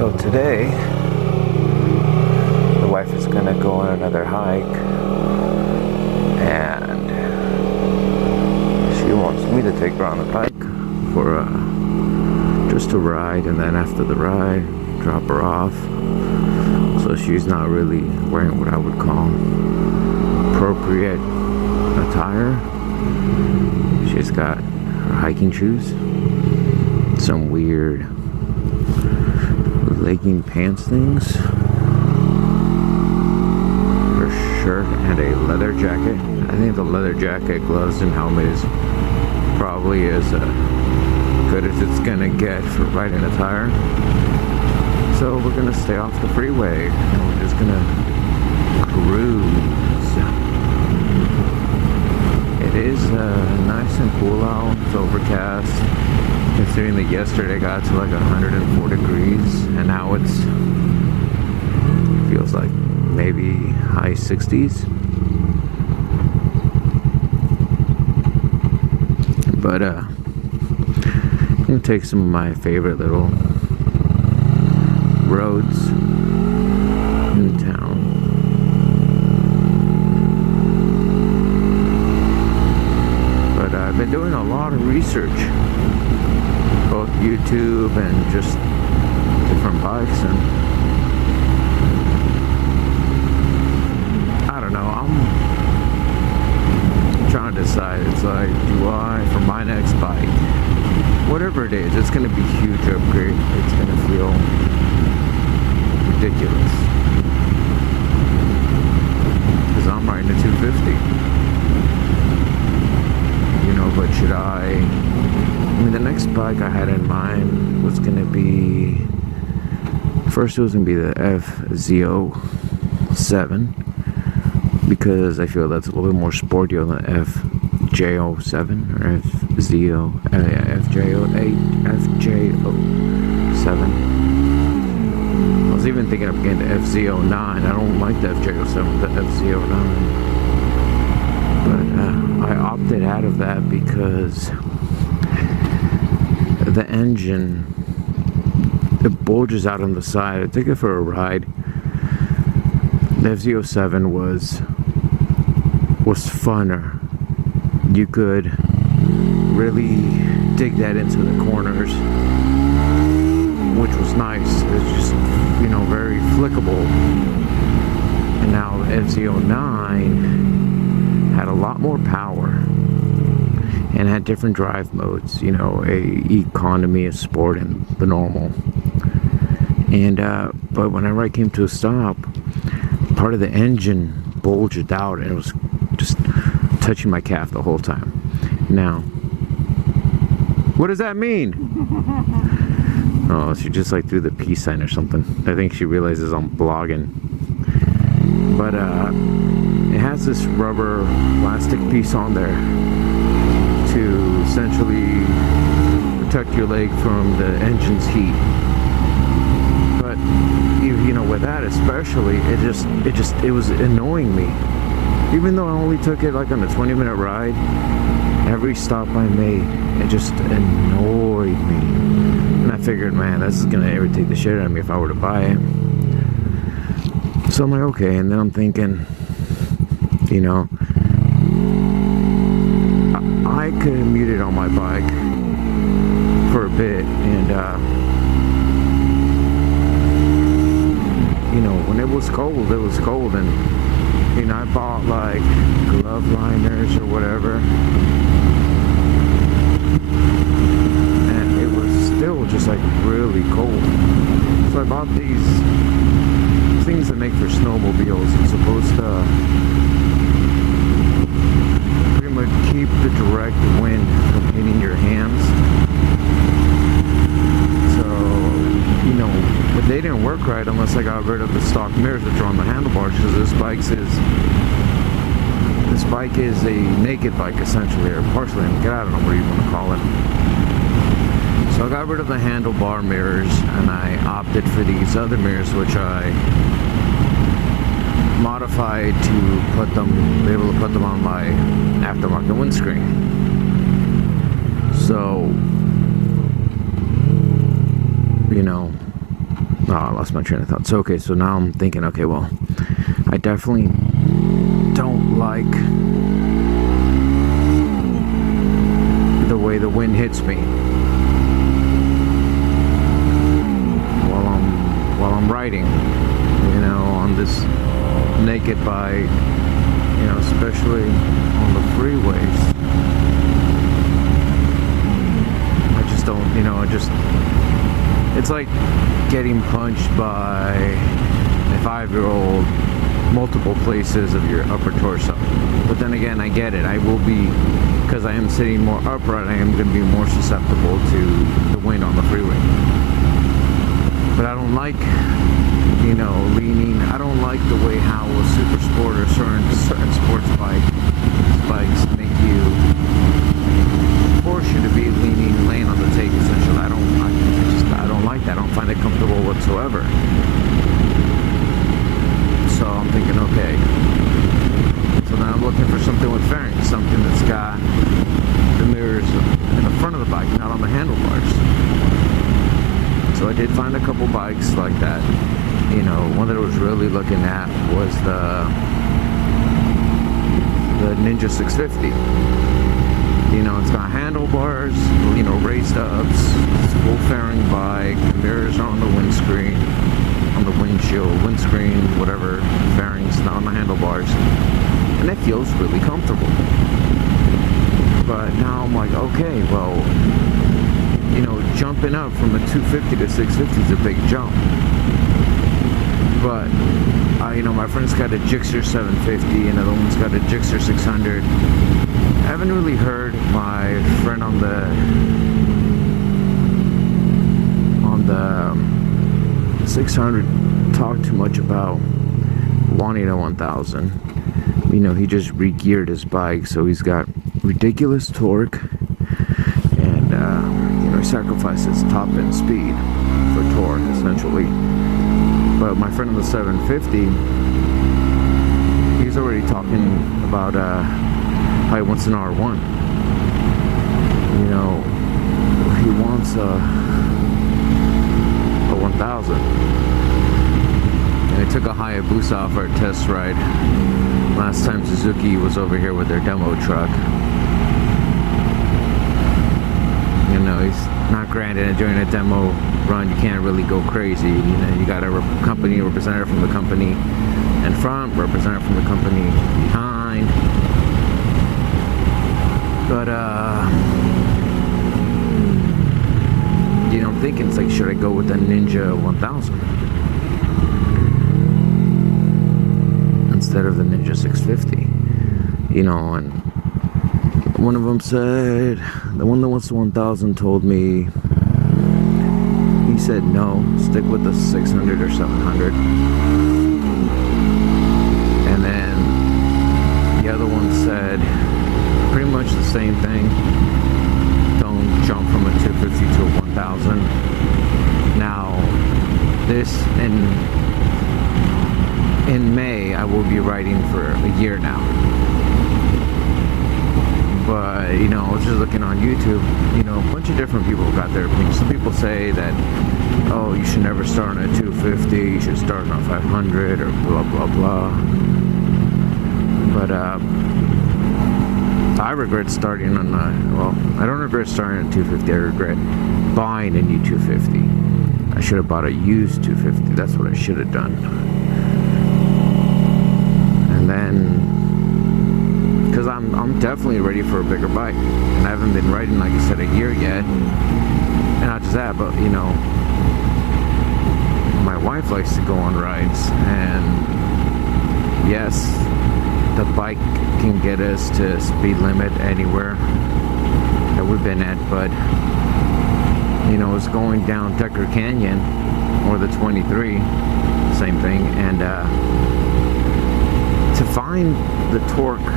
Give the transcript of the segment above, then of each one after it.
So today, the wife is gonna go on another hike, and she wants me to take her on the bike for just a ride, and then after the ride, drop her off. So she's not really wearing what I would call appropriate attire. She's got her hiking shoes, some weird legging pants things, her shirt, and a leather jacket. I think the leather jacket, gloves, and helmet is probably as good as it's gonna get for riding a tire. So we're gonna stay off the freeway and we're just gonna cruise. It is nice and cool out. It's overcast, considering that yesterday got to like 104 degrees, and now it's feels like maybe high 60s. But I'm gonna take some of my favorite little roads in town. But I've been doing a lot of research, both YouTube and just different bikes, and I don't know, I'm trying to decide. It's like, do I, for my next bike, whatever it is, it's going to be a huge upgrade. It's going to feel ridiculous because I'm riding a 250, you know. But should I mean, the next bike I had in mind was going to be, first it was going to be the gw250, because I feel that's a little bit more sportier than the FJ07 or FJ07. I was even thinking of getting the FZ09. I don't like the FJ07, the FZ09. But I opted out of that because the engine, it bulges out on the side. I took it for a ride. The FZ07 was funner. You could really dig that into the corners, which was nice. It was just, you know, very flickable. And now the FZ09 had a lot more power and had different drive modes, you know, a economy, a sport, and the normal. And but whenever I came to a stop, part of the engine bulged out, and it was just touching my calf the whole time. Now, what does that mean? Oh, she just like threw the peace sign or something. I think she realizes I'm blogging. But it has this rubber plastic piece on there to essentially protect your leg from the engine's heat. But you know, with that especially, it was annoying me. Even though I only took it like on a 20-minute ride, every stop I made, it just annoyed me. And I figured, man, this is gonna irritate the shit out of me if I were to buy it. So I'm like, okay. And then I'm thinking, you know, I could mute it on my bike for a bit, and you know, when it was cold, and you know, I bought like glove liners or whatever, and it was still just like really cold. So I bought these things that make for snowmobiles. It's supposed to pretty much keep the direct wind from hitting your hands. So, you know, but they didn't work right unless I got rid of the stock mirrors which are on the handlebars, because this bike is a naked bike essentially, or partially naked. I don't know what you want to call it. So I got rid of the handlebar mirrors, and I opted for these other mirrors, which I modified to be able to put them on my aftermarket windscreen. So, you know, Oh, I lost my train of thought. So, okay, so now I'm thinking, okay, well, I definitely don't like the way the wind hits me while I'm riding, you know, on this naked bike, you know, especially on the freeways. I just don't, you know, it's like getting punched by a 5-year-old multiple places of your upper torso. But then again, I get it. I will be, because I am sitting more upright, I am going to be more susceptible to the wind on the freeway. But I don't like, you know, leaning. I don't like the way how a super sport or certain sports bikes make you, force you to be leaning, laying on the tape essentially. I don't like that. I don't find it comfortable whatsoever. So I'm thinking, okay. So now I'm looking for something with fairings, something that's got the mirrors in the front of the bike, not on the handlebars. So I did find a couple bikes like that. You know, one that I was really looking at was the Ninja 650. You know, it's got handlebars, you know, raised ups, it's a full fairing bike, mirrors are on the windscreen, on the windscreen, whatever, fairings, not on the handlebars. And it feels really comfortable. But now I'm like, okay, well, you know, jumping up from a 250 to 650 is a big jump. But, you know, my friend's got a Gixxer 750, another one's got a Gixxer 600. I haven't really heard my friend on the 600 talk too much about wanting a 1000. You know, he just re-geared his bike, so he's got ridiculous torque, and you know, he sacrifices top end speed for torque essentially. But my friend on the 750, he's already talking about how he wants an R1. You know, he wants a 1000. And I took a Hayabusa off our test ride last time Suzuki was over here with their demo truck. You know, he's not granted during a demo run, you can't really go crazy. You know, you got a representative from the company in front, representative from the company behind. But you know, I'm thinking, it's like, should I go with the Ninja 1000 instead of the Ninja 650? You know, and one of them said, the one that wants the 1000 told me, he said no, stick with the 600 or 700. And then the other one said pretty much the same thing. Don't jump from a 250 to a 1000. Now, this in May, I will be riding for a year now. But, you know, I was just looking on YouTube, you know, a bunch of different people got their opinions. Some people say that, oh, you should never start on a 250, you should start on a 500, or blah, blah, blah. But, I regret starting on a, well, I don't regret starting at 250, I regret buying a new 250. I should have bought a used 250, that's what I should have done. And then, because I'm definitely ready for a bigger bike, and I haven't been riding, like I said, a year yet. And not just that, but, you know, my wife likes to go on rides, and yes, the bike can get us to speed limit anywhere that we've been at, but, you know, it's going down Decker Canyon or the 23, same thing, and to find the torque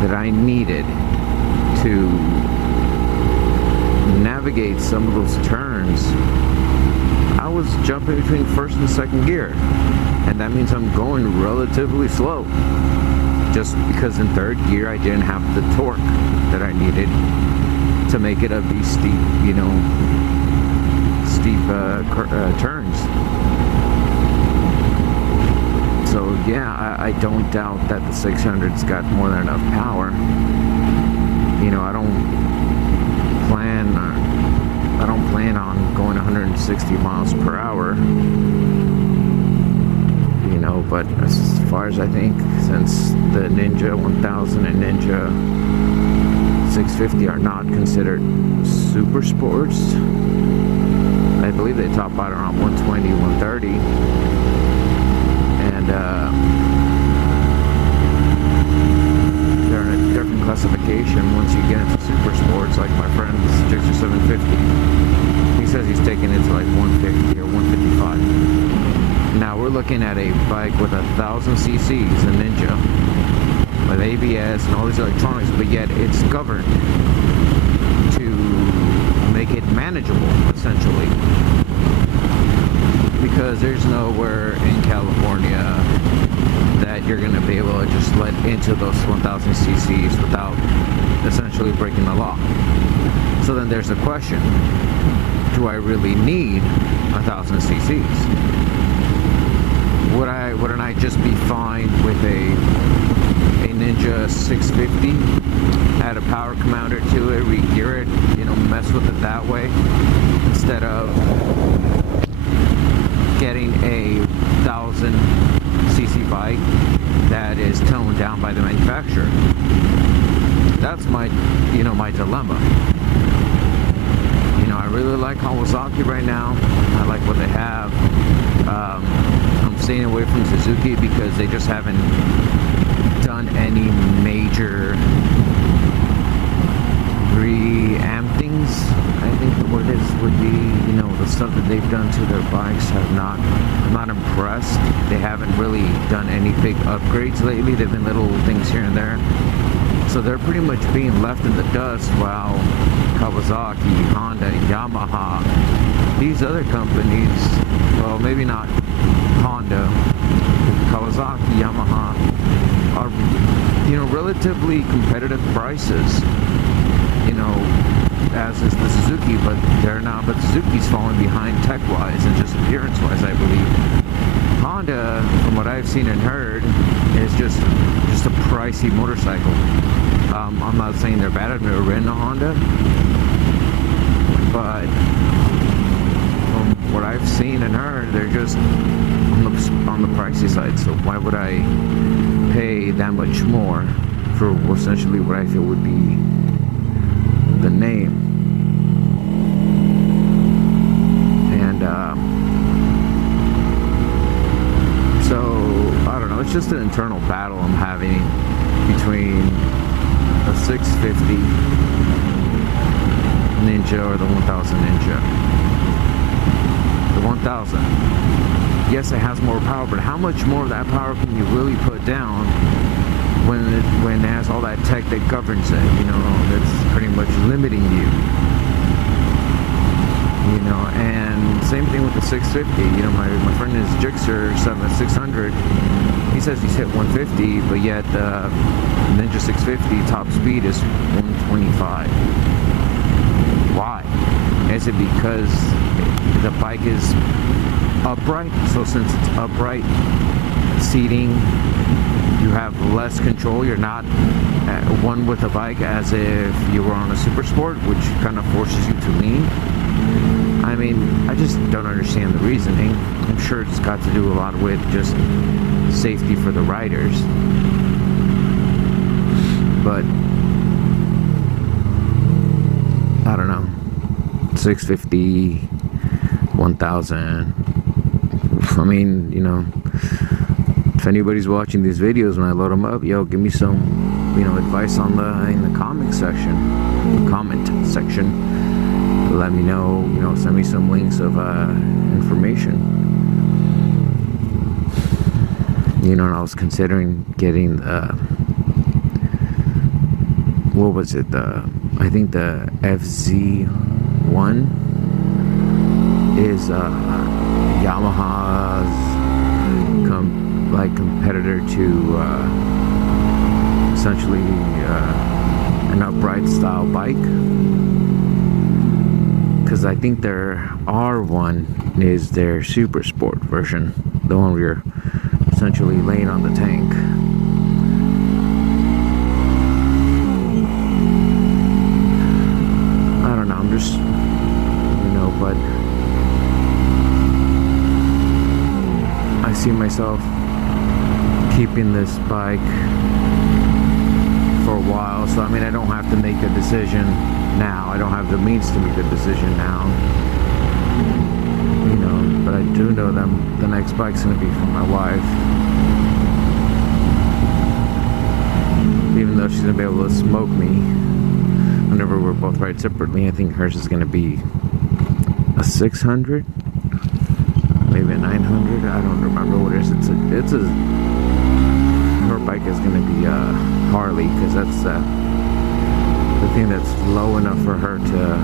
that I needed to navigate some of those turns, I was jumping between first and second gear, and that means I'm going relatively slow, just because in third gear I didn't have the torque that I needed to make it up these steep, you know, steep turns. So yeah, I don't doubt that the 600's got more than enough power. You know, I don't plan on going 160 miles per hour. You know, but as far as I think, since the Ninja 1000 and Ninja 650 are not considered super sports, I believe they top out around 120, 130, and they're in a different classification once you get into super sports, like my friend's gw250. He says he's taking it to like 150 or 155. Now we're looking at a bike with 1,000 cc's, a Ninja, with ABS and all these electronics, but yet it's governed to make it manageable, essentially. Because there's nowhere in California that you're going to be able to just let into those 1,000 cc's without essentially breaking the law. So then there's the question, do I really need 1,000 cc's? Wouldn't I just be fine with a Ninja 650, add a power commander to it, re-gear it, you know, mess with it that way, instead of getting a 1,000 cc bike that is toned down by the manufacturer? That's my dilemma. You know, I really like Kawasaki right now. I like what they have. I'm staying away from Suzuki because they just haven't done any major reampings. I think the word would be, you know, the stuff that they've done to their bikes I'm not impressed. They haven't really done any big upgrades lately. They've been little things here and there. So they're pretty much being left in the dust while Kawasaki, Honda, Yamaha, these other companies, well, maybe not Honda, Kawasaki, Yamaha, are, you know, relatively competitive prices, you know, as is the Suzuki, but they're not. But Suzuki's falling behind tech-wise and just appearance-wise, I believe. Honda, from what I've seen and heard, is just a pricey motorcycle. I'm not saying they're bad. I've never ridden a Honda, but from what I've seen and heard, they're just on the pricey side. So why would I pay that much more for essentially what I feel would be the name? And so I don't know, it's just an internal battle I'm having between a 650 Ninja or the 1000 Ninja. The 1000, yes, it has more power, but how much more of that power can you really put down when it has all that tech that governs it, you know, that's pretty much limiting you? You know, and same thing with the 650. You know, my friend is Gixxer 600. He says he's hit 150, but yet the Ninja 650 top speed is 125. Why? Is it because the bike is upright? So since it's upright seating, you have less control. You're not at one with the bike as if you were on a super sport, which kind of forces you to lean. I mean, I just don't understand the reasoning. I'm sure it's got to do a lot with just safety for the riders. But I don't know. 650, 1000. I mean, you know, if anybody's watching these videos when I load them up, yo, give me some, you know, advice in the comment section. Let me know, you know, send me some links of information. You know, and I was considering getting the, what was it, I think the FZ1 is Yamaha's competitor to essentially an upright style bike. because I think their R1 is their super sport version, the one where you're essentially laying on the tank. I don't know, I'm just, you know, but I see myself keeping this bike for a while, so I mean, I don't have to make a decision now. I don't have the means to make a decision now, you know, but I do know that the next bike's gonna be for my wife, even though she's gonna be able to smoke me whenever we're both ride separately. I think hers is gonna be a 600, maybe a 900. I don't remember what it is. Her bike is gonna be a Harley, because that's the thing that's low enough for her to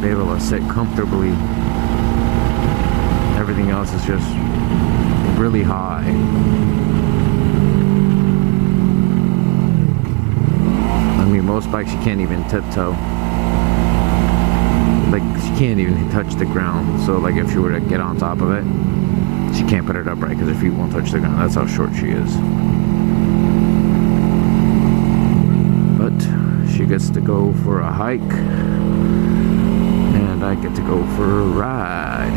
be able to sit comfortably. Everything else is just really high. I mean, most bikes you can't even tiptoe. Like, she can't even touch the ground. So like, if she were to get on top of it, she can't put it upright because her feet won't touch the ground. That's how short she is. But she gets to go for a hike, and I get to go for a ride.